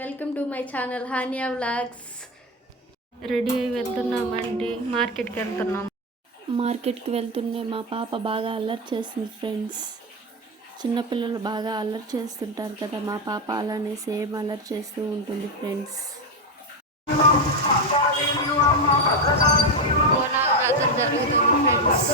Welcome to my channel Hania vlogs. Ready అయి వెళ్తున్నామండి. మార్కెట్కి వెళ్తున్నాం. మార్కెట్కి వెళ్తుండే మా పాప బాగా అల్లరి చేస్తుంది ఫ్రెండ్స్. చిన్నపిల్లలు బాగా అల్లరి చేస్తుంటారు కదా మా పాప అలానే సేమ్ అల్లరి చేస్తూ ఉంటుంది ఫ్రెండ్స్. జరుగుతుంది ఫ్రెండ్స్.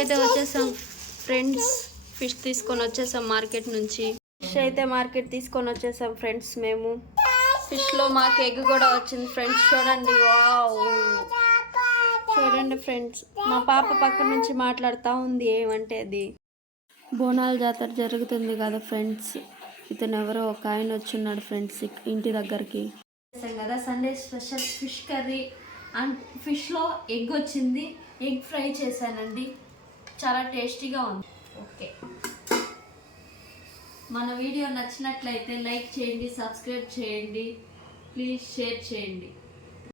ఇంటికైతే వచ్చేసాం. ఫ్రెండ్స్ ఫిష్ తీసుకొని వచ్చేసాం మార్కెట్ నుంచి. ఫిష్ అయితే మార్కెట్ తీసుకొని వచ్చేసాం ఫ్రెండ్స్ మేము. ఫిష్లో మాకు ఎగ్ కూడా వచ్చింది ఫ్రెండ్స్. చూడండి వావ్. చూడండి ఫ్రెండ్స్ మా పాప పక్క నుంచి మాట్లాడుతూ ఉంది ఏమంటే అది. బోనాల జాతర జరుగుతుంది కదా ఫ్రెండ్స్. ఇతను ఎవరో ఒక ఆయన వచ్చున్నాడు ఫ్రెండ్స్ ఇంటి దగ్గరికి. కదా Sunday special fish curry. And ఫిష్లో egg వచ్చింది. ఎగ్ ఫ్రై చేశానండి. చాలా టేస్టీగా ఉంది. ఓకే. మన వీడియో నచ్చినట్లయితే లైక్ చేయండి సబ్స్క్రైబ్ చేయండి. ప్లీజ్ షేర్ చేయండి.